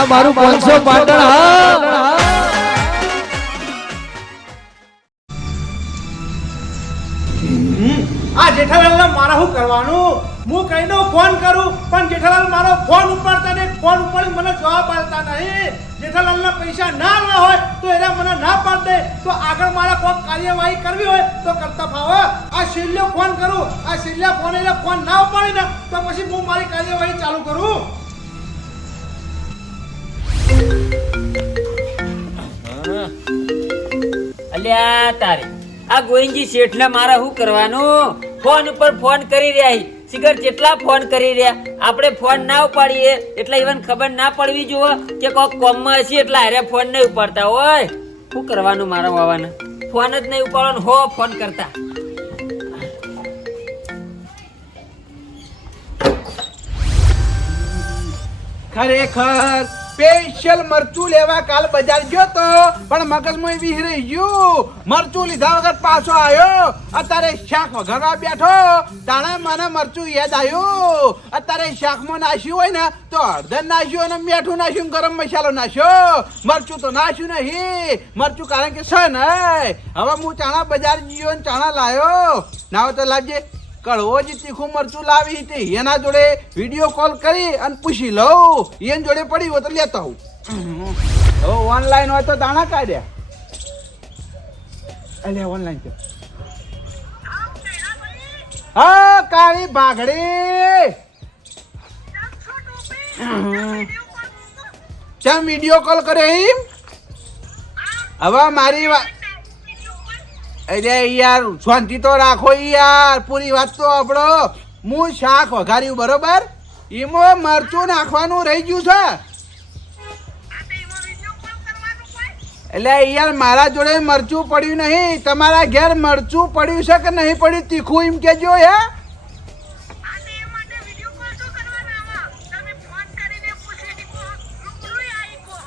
આ મારું પાંચસો પાટણ આ જેઠાલાલને મારા શું કરવાનું? હું દઉં ફોન કરું, પણ જેઠાલાલ મારો ફોન ઉપાડતા ને ફોન ઉપાડી મને જવાબ આપતા નહીં. જેઠાલાલના પૈસા ના આવ્યા હોય, તો એને મને ના પાડ દે. તો આગળ મારે કોઈ કાર્યવાહી કરવી હોય, તો કરતા ફાવે આ શિલ્યો ફોન કરું, આ શિલ્યા ફોન એટલે ફોન ના ઉપાડી ને તો પછી હું મારી કાર્યવાહી ચાલુ કરું. અલ્યા તારે. આ ગોવિંદજી શેઠને મારા શું કરવાનું? ફોન ઉપર ફોન કરી રહ્યા. શિખર કેટલા ફોન કરી રહ્યા. આપણે ફોન ના ઉપાડીએ. એટલે ઇવન ખબર ના પડવી જોવે કે કોક કોમમાં હશે એટલે હારે ફોન નહીં ઉપાડતા હોય. શું કરવાનું મારા વાવાને? ફોન જ નહીં ઉપાડવાનો. હો, ફોન કરતા. ખરેખર સ્પેશિયલ મરચું લેવા કાલ બજાર ગયો તો. પણ મગજમાં વિહરી ગયું. મરચું લીધા વગર પાછો આવ્યો અત્યારે શાક વઘારવા બેઠો. તાણે મને મરચું યાદ આવ્યું. અત્યારે શાકમાં નાશ્યું હોય ને, તો હળદર નાશ્યું અને મીઠું નાશ્યું ગરમ મસાલો નાશ્યો મરચું તો નાશ્યું નહીં. મરચું કારણ કે છે ને હવે હું ચાણા બજાર ગયો ચાણા લાયો. ના તો લાવજે. કડવો જ તીખું મરચું લાવી એના જોડે વીડિયો કોલ કરી અને પૂછી, લઉં, એન જોડે પડી હોય લેતા હું હવે ઓનલાઈન હોય તો દાણા કાઢ્યા. અલે ઓનલાઈન કર. હા, કાળી ભાગડી ચમ વીડિયો કોલ કરે હવે મારી વાત અરે યાર, શાંતિ તો રાખો યાર, પૂરી વાત તો આપણો. હું શાક વઘાર્યું, બરોબર? એમાં મરચું નાખવાનું રહી ગયું છે. એટલે યાર, મારા જોડે મરચું પડ્યું નહીં. તમારા ઘેર મરચું પડ્યું છે કે નહીં પડ્યું? તીખું એમ કેજો હે?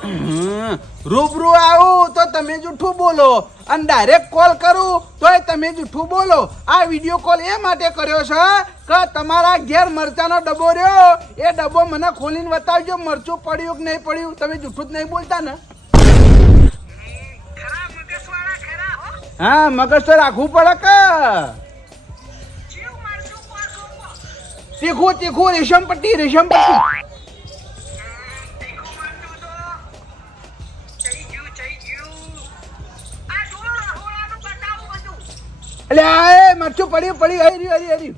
રૂબરૂ આવું તો તમે જૂઠું બોલો. અને ડાયરેક્ટ કોલ કરું તોય તમે જૂઠું બોલો. આ વીડિયો કોલ એ માટે કર્યો છે કે તમારા ઘેર મરચાનો ડબ્બો રહ્યો. એ ડબ્બો મને ખોલીને બતાવજો, મરચું પડ્યું કે નહીં પડ્યું? તમે જૂઠું જ નહીં બોલતા ને. હા, મગજ તો રાખવું પડે કે. તીખું તીખું રેશમ પટ્ટી રેશમ પટ્ટી. પડ્યું પડ્યું હરી હરી હરી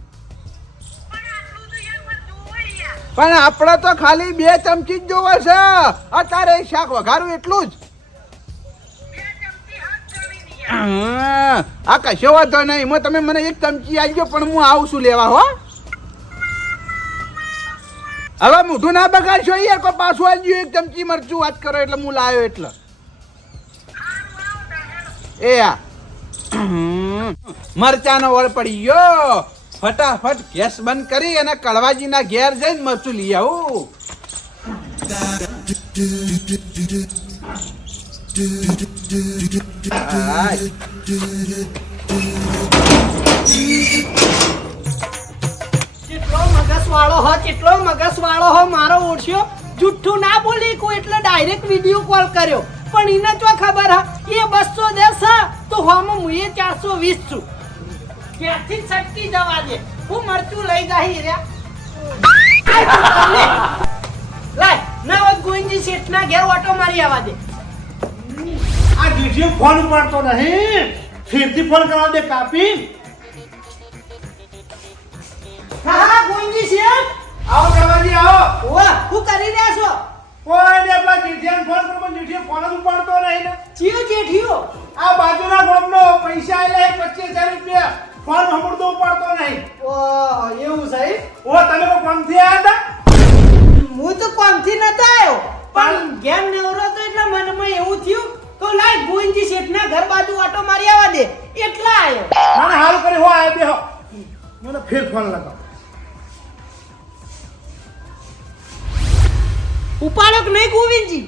પણ આપણે તો ખાલી બે ચમચી જ જોવે છે. અત્યારે શાક વઘારું એટલું જ. આ કશો વાંધો નહીં. એમાં તમે મને એક ચમચી આપજો પણ હું આવું છું લેવા હો. હવે મોઢું ના બગાડશો યાર કોઈ પાછું આવી એક ચમચી મરચું. વાત કરો એટલે હું લાવ્યો એટલે. એ આ. મરચાનો વળ પડી ગયો. ફટાફટ ગેસ બંધ કરી અને કળવાજીના ઘેર જઈને મરચું લઈ આવું. કેટલો મગસ વાળો હો, કેટલો મગસ વાળો હો, મારો ઓળખ્યો જુઠ્ઠું ના બોલી કોઈ, એટલે ડાયરેક્ટ વીડિયો કોલ કર્યો. પણ એને ચો ખબર હા એ બસો દસ તો હોમાં હું ચારસો વીસ છું. ક્યાંથી છટકી જવા દે? હું મરચું લઈ જાહી રહ્યા લાય ના હોત ગોવિંદજી શેઠના ઘેર ઓટો મારી આવવા દે. આ દીઠીઓ ફોન ઉપાડતો નહીં. ફેરથી ફોન કરવા દે કાપી. હા હા ગોવિંદજી શેઠ. આવો દે આવો. ઓવા હું કરી રહ્યા છો? કોઈ ને પેલા દીઠિયાને ફોન કરો પણ દીઠિયો ફોન જ ઉપાડતો નહીં ને. ચિયો જેઠિયો આ બાજુના ગામનો પૈસા આયેલા પચીસ હજાર રૂપિયા. ફોન હમણાં ઉપાડતો નહીં. એવું સાહેબ? ઓ તમે કોઈ કામથી આવ્યા હતા? હું તો કોમથી નતો આવ્યો પણ ગેમ નવરો તો એટલે મનમાં એવું થયું તો લાય ગોવિંદજી શેઠના ઘર બાજુ ઓટો મારી આવવા દે. એટલા આવ્યો મને હાલ કરી હો આયા મને ફેર ફોન લગાવ. ઉપાડો કે નહીં ગોવિંદજી.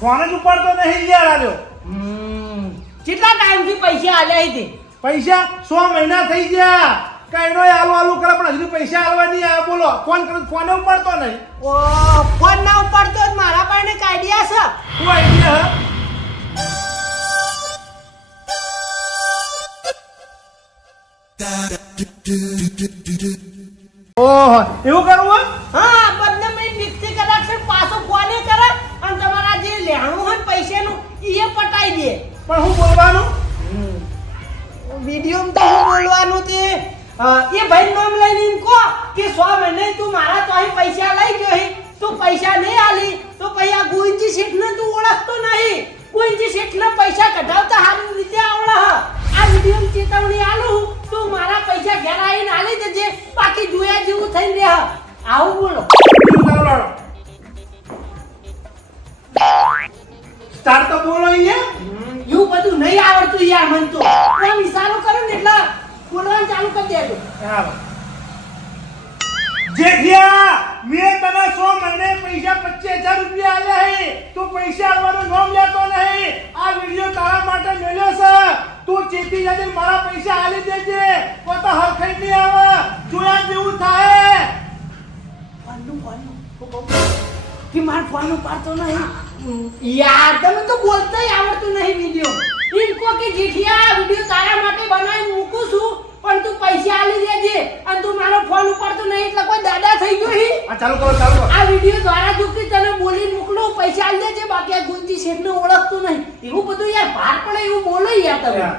ફોન જ ઉપાડતો નહીં યાર આલ્યો કેટલા ટાઈમથી પૈસા આલ્યા છે પૈસા સો મહિના થઈ ગયા. કઈનો આલુ આલુ કરે પણ હજુ પૈસા આલવા નહીં આવ્યા બોલો ફોન કરું ફોન ઉપાડતો નહીં. ઓ ફોન ના ઉપાડતો જ મારા પાસે એક આઈડિયા છે? શું આઈડિયા હે ઓહો એવું કરવું હા બદલે મેં નિકથી કદાચ છે પાછો ફોને કરે અને તમારા જે લેણું હોય ને પૈસાનું એ પટાઈ દે. પણ હું બોલવાનું? વીડિયો તો હું બોલવાનું તે. એ ભાઈ નામ લઈને કહો કે સો મહિને તું મારા તો પૈસા લઈ ગયો હી. તું પૈસા નહીં આલી. તો પછી આ ગોવિંદજી શેઠને તું ઓળખતો નહીં. ગોવિંદજી શેઠને પૈસા કઢાવતા સારી રીતે આવડે. હ આ વીડિયો ચેતવણી આલું તું મારા પૈસા ઘેર આવીને આલી દેજે. બાકી જોયા જેવું થઈને રહે. આવું બોલો. સ્ટાર તો બોલો અહીંયા એવું બધું નહીં આવડતું યાર મને તો. આમ ઈશારો કરો ને એટલે બોલવાનું ચાલુ કરી દેજો. જેઠિયા મેં તને સો મહિને પૈસા પચીસ હજાર રૂપિયા આલ્યા હે. તું પૈસા આવવાનું નોમ લેતો નહીં. આ વીડિયો તારા માટે લેલો છે. તું ચેતી જજે મારા પૈસા આલી દેજે. પોતા હરખાઈ નહીં આવે. જોયા જેવું થાય. ફોનનું ફોનનું. કે મારા ફોન પાડતો નહીં. યાર તમે તો બોલતા આવડતું નહીં વિડિયો એમ કે જીઠિયા વિડિયો તારા માટે બનાવી મૂકું છું પણ તું પૈસા આલી દેજે અને તું મારો ફોન ઉપાડતો નહીં એટલે કોઈ દાદા થઈ ગયો હી. આ ચાલુ કરો ચાલુ. કરો આ વિડિયો દ્વારા જો કે તને બોલી મોકલું પૈસા આલી દેજે બાકી આ ગુંજી શેઠને ઓળખતું નહીં. એવું બધું યાર ભાર પડે એવું બોલો યાર તમે.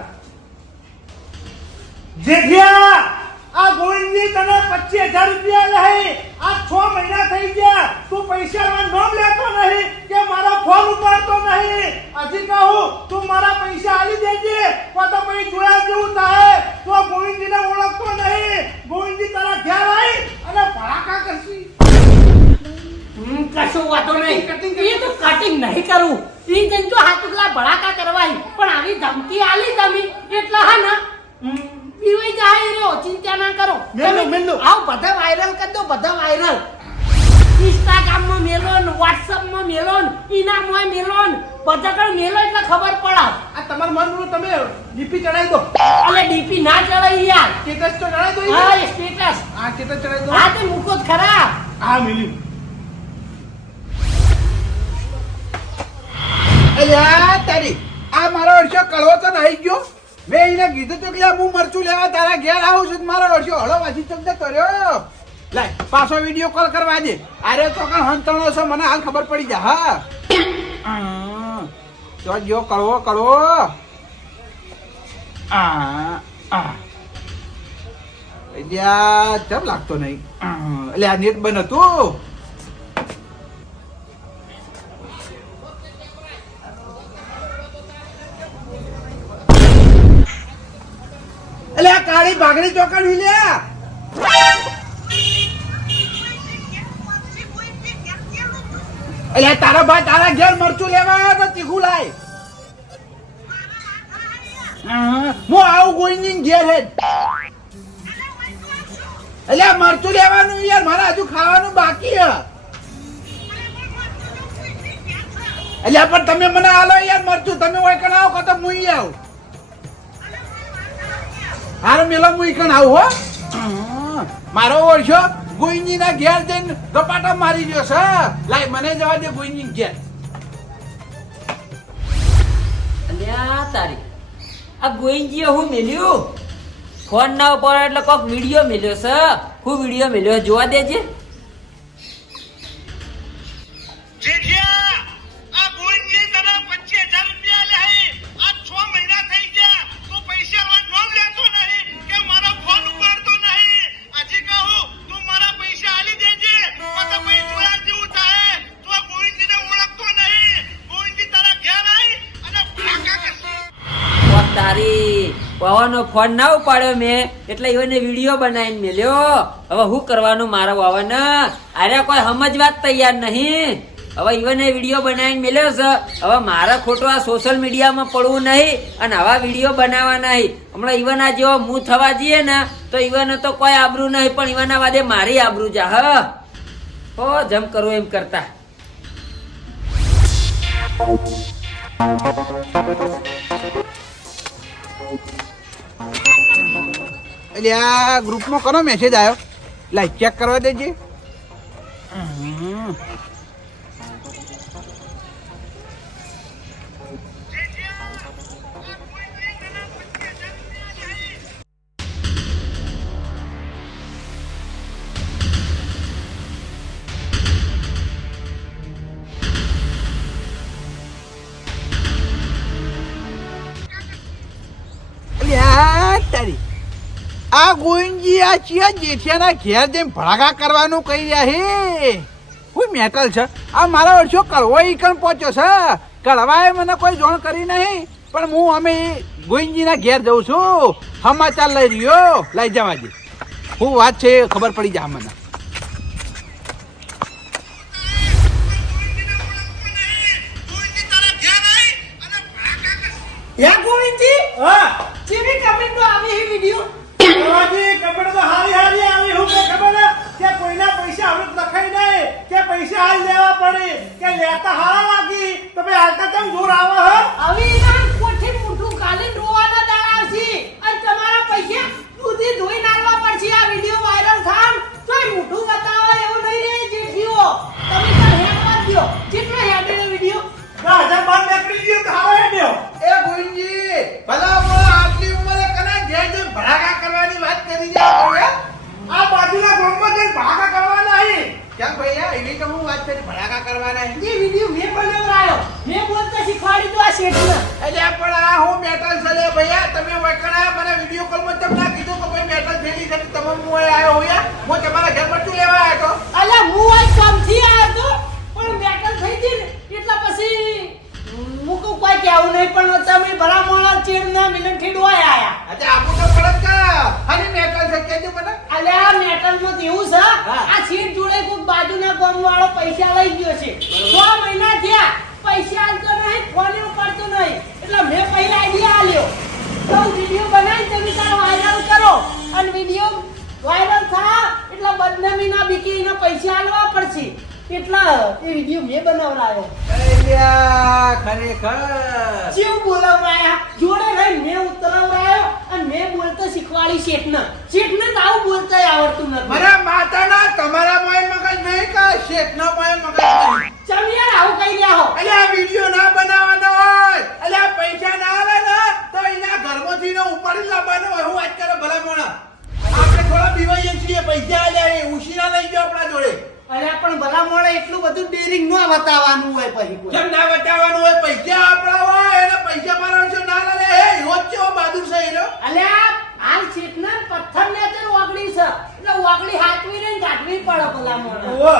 જેઠિયા! આ ગોવિંદજી તને પચીસ હજાર રૂપિયા લઈ. આ છ મહિના થઈ ગયા. તું પૈસા નોમ લેતો નહીં કે મારો ફોન ઉપાડતો નહીં. હજી કહું તું મારા પૈસા આલી દેજે. તો તો પછી જોયા જેવું થાય. તો ગોવિંદજીને ઓળખતો નહીં. ગોવિંદજી તારા ઘેર આવી અને ભડાકા કરશી. કશું વાતો નહીં. એ તો કટિંગ નહીં કરું. એ જઈને તો હાથ ભડાકા કરવાય પણ આવી ધમકી આલી તમે. એટલે હા ના? પીવાઈ જાય રહ્યો ચિંતા ના કરો. મેલ મેલ. આવો બધા વાયરલ કર દો બધા વાયરલ ઇન્સ્ટાગ્રામમાં મેલોન ને વોટ્સઅપમાં મેલોન ઇનામમાં મેલોન કણ મેલો એટલે ખબર પડે. આ તમાર મન બોલો તમે ડીપી ચડાવી દો. અલે ડીપી ના ચડાવી યાર. સ્ટેટસ તો ચડાવી દો હા સ્ટેટસ. આ સ્ટેટસ ચડાવી દો. હા તે મૂકો ખરા. હા મિલી અલ્યા તારી આ મારો વર્ષો કળવો તો નહીં ગયો? મેં એને કીધું તું કે હું મરચું લેવા તારા ઘેર આવું છું મારો વર્ષો હળો વાંચી ચમચે કર્યો. લાય પાછો વીડિયો કોલ કરવા દે. અરે તો કણ હંતણો છો મને હાલ ખબર પડી જા હા. તો જો કળવો કળવો આ આ લાગતો નહીં? આ, અલ્યા નેટ બંધ હતું. એટલે આ કાળી ભાગડી ચોકડ હિલ્યા એટલે તારા ભાઈ તારા ઘેર મરચું લેવા આવ્યા તો તીખું લાય. હું આવું કોઈ ઘેર હે. એટલે મરચું લેવાનું યાર, મારે હજુ ખાવાનું બાકી હે. એટલે પણ તમે મને આલો યાર મરચું, તમે ઓય કણ આવો તો હું આવું. હારો મેલો હું ઈ આવું હો. મારો ઓળખ્યો? ગુઈની ના ઘેર જઈને ગપાટા મારી ગયો છે. લાય, મને જવા દે ગુઈની ઘેર. અલ્યા તારી. આ ગોઈંજીએ હું મેલ્યું? ફોન ના ઉપર એટલે કોક વીડિયો મેલ્યો છે. હું વીડિયો મેલ્યો જોવા દેજે. તારી વાવાનો ફોન ના ઉપાડ્યો મેં. એટલે એને વીડિયો બનાવીને મેલ્યો. હવે હું કરવાનું મારા વાવાને અરે કોઈ સમજવા જ તૈયાર નહીં. હવે ઈવને વીડિયો બનાવીને મેલ્યો છે. હવે મારે ખોટું આ સોશિયલ મીડિયામાં પડવું નહીં અને આવા વીડિયો બનાવવા નહીં. હમણાં ઈવન આ જેવો મું થવા જઈએ ને, તો ઈવને તો કોઈ આબરૂ નહીં, પણ ઈવનના વાદે મારી આબરૂ જા, હ. ઓ જમ કરવું એમ કરતા. એટલે આ ગ્રુપમાં કોનો મેસેજ આવ્યો? લાઈક ચેક કરવા દેજે. આ ગોવિંદજી આ ચિયા જેઠિયાના ઘેર જઈને ભડાકા કરવાનું કહી રહ્યા હે. કોઈ મેટલ છે. આ મારા વર્ષો એ ઈકણ પહોંચ્યો છે. કડવાએ મને કોઈ જોણ કરી નહીં પણ હું અમે ગોવિંદજીના ઘેર જઉં છું. સમાચાર લઈ રહ્યો. લઈ જવાજી હું વાત છે ખબર પડી જા મને. હે ગોવિંદજી હા. ચેવી કમેન્ટો આવી હે વિડિયો? બાબાજી કપડ તો હારી હારી આવી. હું કે ખબર કે કોઈના પૈસા હવે લખાઈ નહીં કે પૈસા હાલ લેવા પડે કે લેતા હારા લાગી. ભાઈ કેમ જોર આવે હે? આવી ના કોઠી મોઢું કાલી રોવાના દાળ આવશે અને તમારા પૈસા દૂધી ધોઈ નાખવા પડશે. આ વિડિયો વાયરલ થામ તોય મોઢું બતાવો એવું નહીં રે જેઠીઓ તમે તો દો. વિડિયો. હજાર નીકળી ગયો તો હારો હેડ્યો. એ ગોવિંદજી ભલા ભડાકા કરવાની વાત કરી રહ્યા છો, આ બાજુના ગામમાં જઈને ભાગા કરવાના હે કેમ ભૈયા એવી તો હું વાત કરી ભડાકા કરવાના હે? જે વિડિયો મેં બનાવરાયો મેં બોલતા શીખવાડી દો આ શેઠને. એટલે પણ આ હું મેટલ છે લે ભૈયા તમે વકણા મને વિડિયો કોલમાં તમને કીધું કે ભાઈ મેટલ થેલી છે તમે હું આવ્યો હોયા હું તમારા ઘર પરથી લેવા આવ્યો તો અલ્યા હું આ કામથી આવ્યો તો પણ મેટલ થઈ ગઈ ને એટલા પછી મૂકું કોઈ કહેવું નહીં પણ તમે ભલા મોળા ચેડના મિલન ખેડવા આયા. તો કા? મેટલ છે કેજો મને. અલ્યા મેટલમાં તો એવું છે આ સીટ જોડે બાજુના ગામવાળો પૈસા લઈ ગયો છે. છ મહિના થયા પૈસા આલતો નહીં ફોન ઉપાડતો નહીં. એટલે મેં પહેલા આઈડિયા આલ્યો. તો વીડિયો બનાવી તમે તારો વાયરલ કરો. અને વીડિયો વાયરલ થા એટલે બદનામીના બીકી એના પૈસા આલવા પડશે. એટલે એ વીડિયો મેં બનાવરાયો અલ્યા ખરેખર. જેવું બોલાવરાયા જોડે રહીને મેં ઉતરાવરાયો અને મેં બોલતો શીખવાડી શેઠને. શેઠને તો આવું બોલતા આવડતું નથી. મારા માતાના તમારા મોય મગજ નહીં કા શેઠનો મોય મગજ ચમ યાર આવું કહી રહ્યા હો. અલ્યા વિડિયો ના બનાવવાનો હોય. અલ્યા પૈસા ના આવે ને તો એના ઘરમાંથી ને ઉપાડી લાવવાનો હોય. હું વાત કરે ભલા મોણા. આપણે થોડા બીવાઈએ છીએ પૈસા આલ્યા એ ઉશીરા લઈ ગયો આપણા જોડે. અલ્યા પણ ભલા એટલું બધું ડેરિંગ ન બતાવવાનું હોય પછી. કેમ ના બતાવવાનું હોય? પૈસા આપણા હોય એને પૈસા મારવાનો ના લે હે એવો જ કેવો બહાદુર છે એનો અલ્યા હાલ શેઠના પથ્થર ને તે વાગડી છે. એટલે વાગડી હાથવી ને કાઢવી પડે ભલા મોડે.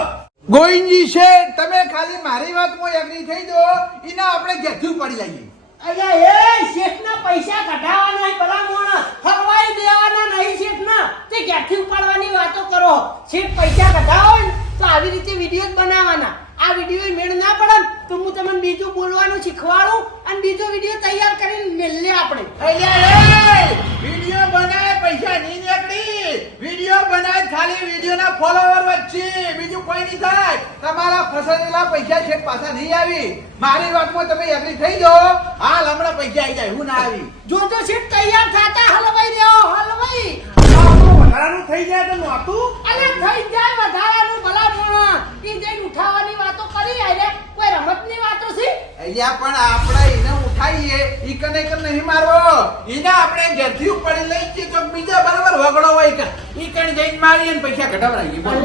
ગોવિંદજી છે તમે ખાલી મારી વાતમાં એગ્રી થઈ દો એના આપણે ઘેરથી પડી લઈએ અલ્યા એ શેઠના પૈસા કઢાવવાના હોય ભલા મોણ દેવાના નહીં શેઠના. તે ક્યાંથી ઉપાડવાની વાતો કરો. શેઠ પૈસા કઢાવો ને. તો આવી રીતે વીડિયો જ બનાવવાના. આ વીડિયો મેળ ના પડે તો હું તમને બીજું બોલવાનું શીખવાડું અને બીજો વીડિયો તૈયાર કરીને મેળલે આપણે. વીડિયો બનાવે પૈસા નહીં નીકળી. વીડિયો બનાવે ખાલી વિડિયોના ફોલોવર વચ્ચે. બીજું કોઈ નહીં થાય. તમારા ફસાયેલા પૈસા છે પાછા નહીં આવી. મારી વાતમાં તમે એગ્રી થઈ જાઓ. હાલ હમણાં પૈસા આવી જાય હું ના આવી. જો જો શેઠ તૈયાર થાતા હલવાઈ દેવો હલવાઈ. વધારાનું થઈ જાય તો નહોતું. અલે થઈ જાય વધારાનું ઉઠાવવાની વાતો કરી આરે કોઈ રમતની વાતો છે? અહીંયા પણ આપણે એને ઉઠાઈએ ઈ કને કન નહીં મારવો. એને આપણે ઘરથી ઉપાડી લઈ જઈએ તો બીજા બરાબર વગડો હોય કે ઈ કણ જઈને મારીએ ને પૈસા ઘટાવરાઈએ બોલો.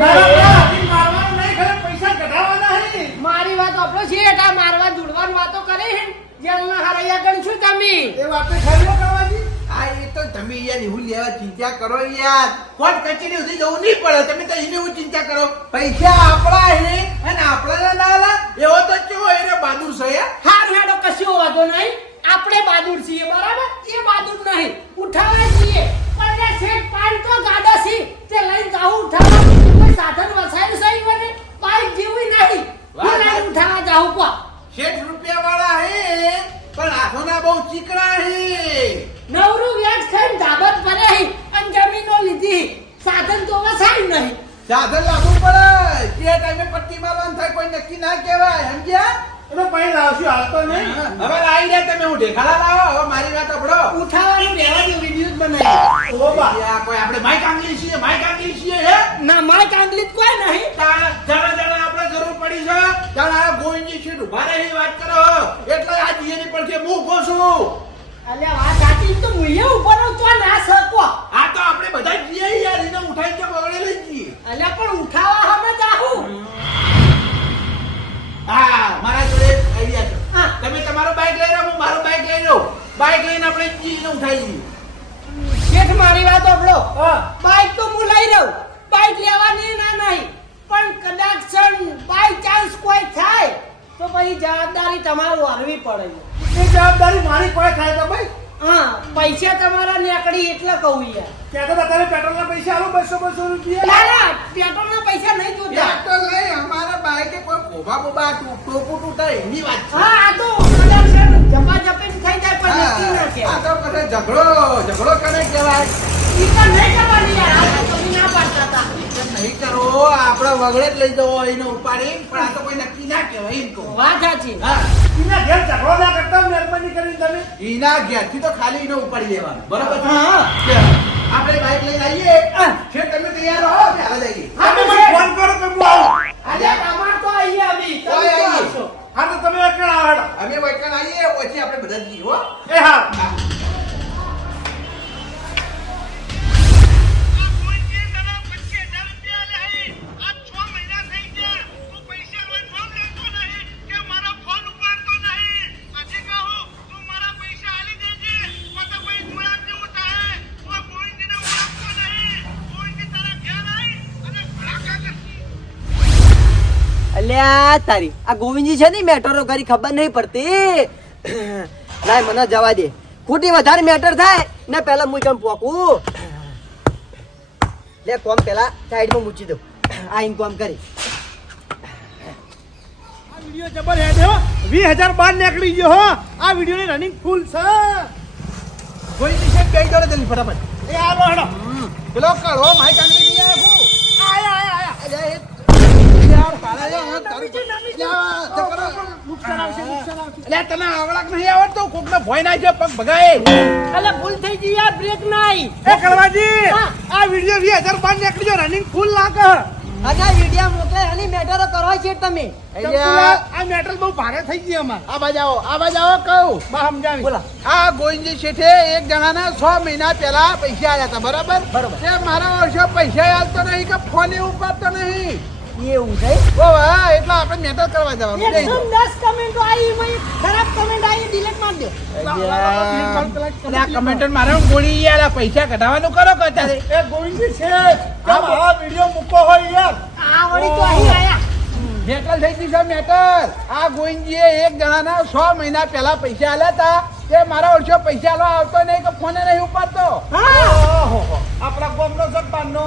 મારવાનું નહીં ખરે પૈસા ઘટાવવાના હે. મારી વાત આપણો છે આ મારવા દુડવાની વાતો કરે હે જેલના હારાયા ગણ છું તમે. એ વાતે ખરી હો એ તો તમે યાર એવું લેવા ચિંતા કરો યાર. કોર્ટ જવું એવું ચિંતા કરો. આપણા હે અને આપણા ના એવો તો કેવો એને બહાદુર છે હાર હેડો કશો વાંધો નહીં. આપણે બહાદુર છીએ, બરાબર? એ બહાદુર નહીં. ઉઠાવા છીએ. પણ શેઠ પાન તો ગાડા તે લઈને જાઉં, ઉઠાવા કોઈ સાધન વસાયું સહી બને બાઈક જેવું નહીં વાહ, હું લઈને વાહ. ઉઠાવા જાઉં કો શેઠ રૂપિયા વાળા હે પણ આંખોના બહુ ચીકણા હે નવરું વ્યાજ ખાઈને ધાબત ભરે હી અને જમીનો લીધી સાધન તો વસાયું નહીં સાધન લાગુ પડે. જે ટાઈમે પટ્ટી મારવાનું થાય કોઈ નક્કી ના કહેવાય. સમજ્યા? એ તો પછી લાવશું હાલતો નહીં. હવે લાવી દે તમે હું ઢેખાડા લાવો. હવે મારી વાત સાંભળો. ઉઠાવાનું રહેવા દે વીડિયો જ બનાવી. ઓ બા કોઈ આપણે માઈક આંગલી છીએ માઈક આંગલી છીએ હે? ના માઈક આંગલી કોઈ નહીં. જરા જરા આપણે જરૂર પડી છે. આ ગોવિંદજી છે ઊભા રહી વાત કરો. એટલે આ જીએની પરથી હું ઊભો છું. અલ્યા વાત સાચી તો મુઈએ ઉપર તો ના શકો આ તો આપણે બધા જઈએ યાર એને ઉઠાઈ કે બગડે લઈ જઈએ અલ્યા પણ ઉઠાવા હમે જાહું હા મારા જોડે એક આઈડિયા છે હા. તમે તમારો બાઈક લઈ રહ્યો હું મારો બાઈક લઈ રહ્યો બાઈક લઈને આપણે જીને ઉઠાઈ જઈએ શેઠ મારી વાત સાંભળો હા બાઈક તો હું લઈ રહ્યો બાઈક લેવાની ના નહીં. પણ કદાચ બાય ચાન્સ કોઈ થાય તો પછી જવાબદારી તમારું વારવી પડે. એ જવાબદારી મારી કોઈ થાય તો ભાઈ. હા પૈસા તમારા નેકડી એટલે કહું યાર. કહેતો હતા તારે પેટ્રોલના પૈસા આલો બસો બસો રૂપિયા. ના ના પેટ્રોલના પૈસા નહીં જોતા. તો લઈ અમારા બાઈકે કોઈ કોબા બોબા ટોપો તૂટે એની વાત છે. હા આ તો કદાચ જપા જપી થઈ જાય પણ નથી ના આ તો કદાચ ઝઘડો ઝઘડો કરે કહેવાય? ઈ તો નહીં કરવાની યાર આ તો તમે ના પાડતા હતા નહીં કરો આપણે વગડે જ લઈ જવો એને ઉપાડી. પણ આ તો કોઈ નક્કી ના કહેવાય એમ કહું. વાત સાચી. હા. એના ઘેર ઝઘડો ના કરતા મહેરબાની કરીને તમે. એના ઘેરથી તો ખાલી એને ઉપાડી લેવાનું. બરાબર? હા. આપણે બાઈક લઈને આવીએ છે તમે તૈયાર રહો કે હાલ જઈએ હા મને ફોન કરો તો હું આવું. આજે તમાર તો અહીંયા આવી. તમે તો. આવશો. હા તો તમે એકણ આવો અમે વૈકણ આવીએ પછી આપણે બધા જઈએ હો. એ હા. અલ્યા તારી. આ ગોવિંદજી છે ને મેટરો કરી ખબર નહીં પડતી. ના મને જવા દે. ખોટી વધારે મેટર થાય ને પેલા હું કેમ પોકું. લે કોમ પેલા સાઈડમાં મૂકી દઉં. આ ઇન કોમ કરી. આ વિડિયો જબર હેડ હો. 20000 બાર નીકળી ગયો હો. આ વિડિયોની રનિંગ ફૂલ છે. કોઈ દિશે બે દોડે જલ્દી ફટાફટ. એ આ લો હડો પેલો કળો માઈક આંગળી નહીં આવે અલ્યા તને આવડક નહીં આવડતું? કોકને ભોય ના છે પગ ભગાય. અલે ભૂલ થઈ ગઈ યાર બ્રેક નહીં એ કળવાજી આ વિડિયો 20000 બાર નીકળી ગયો રનિંગ ફૂલ લાગે. અને આ વીડિયો મોકલે મેટરો કરવા છે તમે. આ મેટર બહુ ભારે થઈ ગઈ અમાર. આ બાજ આવો આ બાજ કહું. બા સમજાવી. બોલા. આ ગોવિંદજી શેઠે એક જણાના છ મહિના પહેલા પૈસા આયા હતા બરાબર? બરાબર. મારા વર્ષો પૈસા આવતો નહીં કે ફોન ઉપાડતો નહીં. એવું છે? ઓ હા એટલે આપણે મેટર કરવા જવાનું. એકસો દસ કમેન્ટો આવી એમાં ખરાબ કમેન્ટ આવી ડિલીટ માર દે. આ કમેન્ટ મારે ગોળી યાર પૈસા કઢાવવાનું કરો કે અત્યારે? એ ગોળી છે આ મારા વિડિયો મૂકો હોય યાર? આ વળી તો અહીં આયા. મેટલ થઈ ગઈ છે મેટર આ ગોવિંદજીએ એક જણાના છ મહિના પહેલા પૈસા આલ્યા હતા. તે મારા વર્ષો પૈસા આલવા આવતો નહીં કે ફોને નહીં ઉપાડતો. આપણા ગોમનો બારનો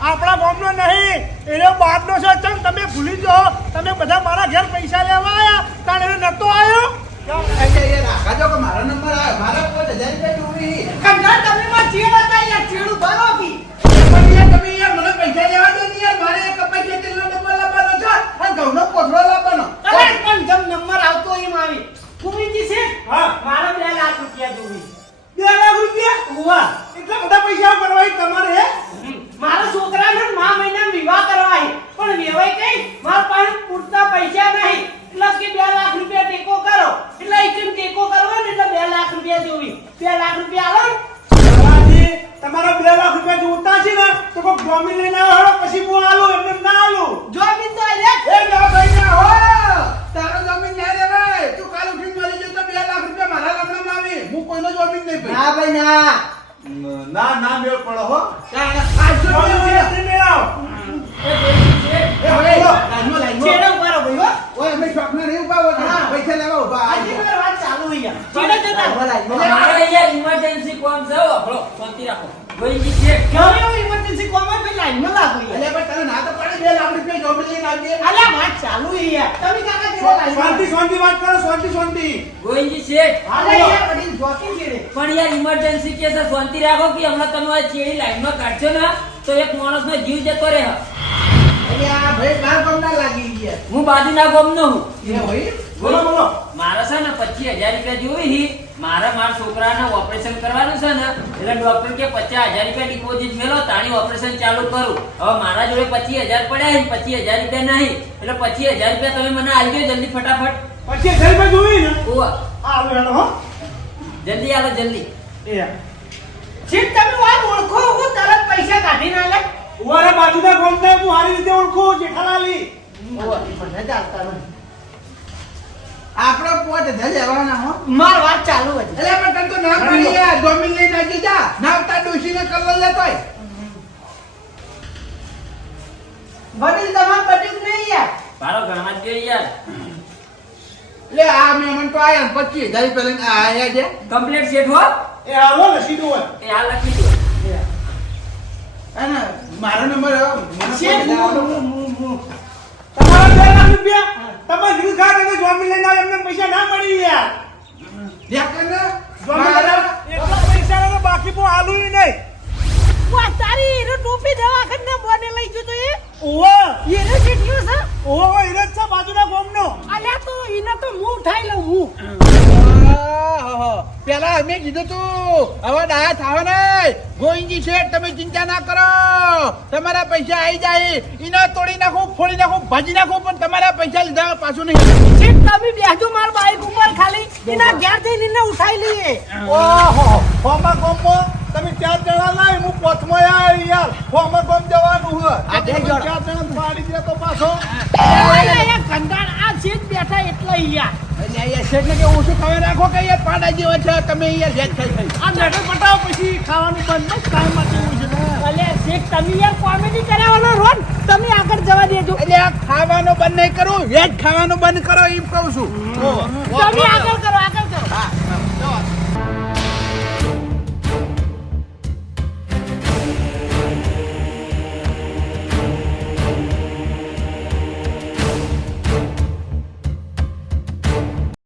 આપણા ગામનો નહીં. એનો બહારનો છે. ચમ તમે ભૂલી જાઓ. તમે બધા મારા ઘેર પૈસા લેવા આવ્યા કારણ એને નતો આવ્યો મારો નંબર આવે મારા કોઈ હજાર રૂપિયા જોવી કંગા તમે માં ચેડ હતા યાર. ચેડું ભરો કી પણ યાર તમે યાર મને પૈસા લેવા દો ને યાર. મારે એક કપાઈ ખેતીનો ડબ્બો લાવવાનો છે. અને ઘઉંનો કોથળો લાવવાનો. અરે પણ જમ નંબર આવતો એમ આવી. કુમીજી છે? હા. મારા બે લાખ રૂપિયા જોવી બે લાખ રૂપિયા? એટલા બધા પૈસા કરવા તમારે હે મારા છોકરાને મા મહિના વિવાહ કરવા છે વેવાય કઈ મારા પાસે પૂરતા પૈસા નહીં. એટલે કે બે લાખ રૂપિયા ટેકો કરો. એટલે એકમ ટેકો કરવો ને? એટલે બે લાખ રૂપિયા જોવી. બે લાખ રૂપિયા આલો તમારો બે લાખ રૂપિયા જોતા છે ને તો કોઈ ગોમી લઈને આવો પછી હું આલો એમને ના આલો. જો બિન તો લે એ ના ભાઈ ના હો. તારો જમીન ના રેવાય. તું કાલ ઉઠીને મરી જતો બે લાખ રૂપિયા મારા લગ્નમાં આવી. હું કોઈનો જમીન નહીં ભાઈ. ના ભાઈ ના. ના ના મેળ પડો હો. ભાઈ ઊભા આજે મારી વાત ઇમરજન્સી કોમ છે આપણો શાંતિ રાખો. ગોવિંદજી શેઠ ગમે ઇમરજન્સી કોમ હોય ભાઈ લાઈનમાં લાગુ યાર અલ્યા પણ તને ના તો પડે બે લાખ રૂપિયા જમીન લઈને આવજે. અલ્યા વાત ચાલુ છે યાર તમે કાકા શાંતિ શાંતિ વાત કરો શાંતિ શાંતિ. ગોવિંદજી શેઠ અરે યાર વડીલ જોકી છે પણ યાર ઇમરજન્સી કે છે, શાંતિ રાખો કે હમણાં તમે આ ચેડી લાઈનમાં કાઢશો ને તો એક માણસનો જીવ જતો રહે. હું બાજુના ગામનો હું. એ હોય? બોલો બોલો. મારે છે ને પચીસ હજાર રૂપિયા જોઈ હી. મારા મારા છોકરાને ઓપરેશન કરવાનું છે ને એટલે ડોક્ટર કે પચાસ હજાર રૂપિયા ડિપોઝિટ મેલો તાણી ઓપરેશન ચાલુ કરું. હવે મારા જોડે પચીસ હજાર પડ્યા છે પચીસ હજાર રૂપિયા નહીં. એટલે પચીસ હજાર રૂપિયા તમે મને આવી જલ્દી ફટાફટ. પછી હજાર રૂપિયા જોઈ ને? ઓવા. આ હેડો હો. જલ્દી આવો જલ્દી. એ. તમે વાત ઓળખો હું તરત પૈસા કાઢી ના લે ઉવારે બાજુના ગામને હું સારી રીતે ઓળખું જેઠાલાલી મને જ નથી. આપણો પોત ધજ લેવાના હો. માર વાત ચાલુ હતી એટલે પણ તને તો ના પાડી યાર જમીન લઈ નાખી જા. ના ડોશી ને કલર લેતોય વડીલ તમાર પટ્યું નહીં યાર. મારો ઘણા જ ગઈ યાર? લે આ મેમન તો આયા પચીસ હજાર પેલે આયા છે. કમ્પ્લીટ સેટ હો? એ હાલો ને દો. એ આ લખી દો. અને મારો નંબર. તમારા બે લાખ રૂપિયા તમે કીધું ખા કે જોમી લઈને આવે એમને પૈસા ના મળી ગયા એટલા પૈસા તો બાકી બહુ હાલું નહીં. વાહ, તારી ટોપી દવાખાને બોને લઈ જતો એ? ઓવો જેટલો છે? ઓવા એને છે બાજુના ગામનો. અલ્યા તો એને તો હું ઉઠાઈ લઉં હું. પેલા અમે કીધું તું હવે ડાયા થાવ નહીં. ગોવિંદજી શેઠ તમે ચિંતા ના કરો. તમારા પૈસા આવી જાય. એને તોડી નાખું ફોડી નાખું ભાજી નાખું પણ તમારા પૈસા લીધા પાછું નહીં. શેઠ તમે બેસજો માર બાઈક ઉપર ખાલી. એના ઘેર જઈને ઉઠાઈ લઈએ. ઓહો ફોમા ગોમો તમે ચાર જણા લાય હું પોથમાં આય યાર ફોમા ગોમ જવાનું હે આ બે જણા. ચાર જણા પાડી દે તો પાછો અહીંયા કંટાળ આ શેઠ બેઠા એટલે અહીંયા એટલે અહીંયા શેઠને કે ઓછું ખાવા રાખો કે યાર પાડા જેવા છે તમે યાર શેઠ થઈ ખાઈ આ મેટર પટાવો પછી ખાવાનું બંધ નહીં કામ માટે છે અલે શેઠ તમે યાર કોમેડી કરાવવાનો રોન તમે આગળ જવા દેજો. એટલે આ ખાવાનું બંધ નહીં કરો વેજ ખાવાનું બંધ કરો એમ કહું છું. તમે આગળ આગળ કરો.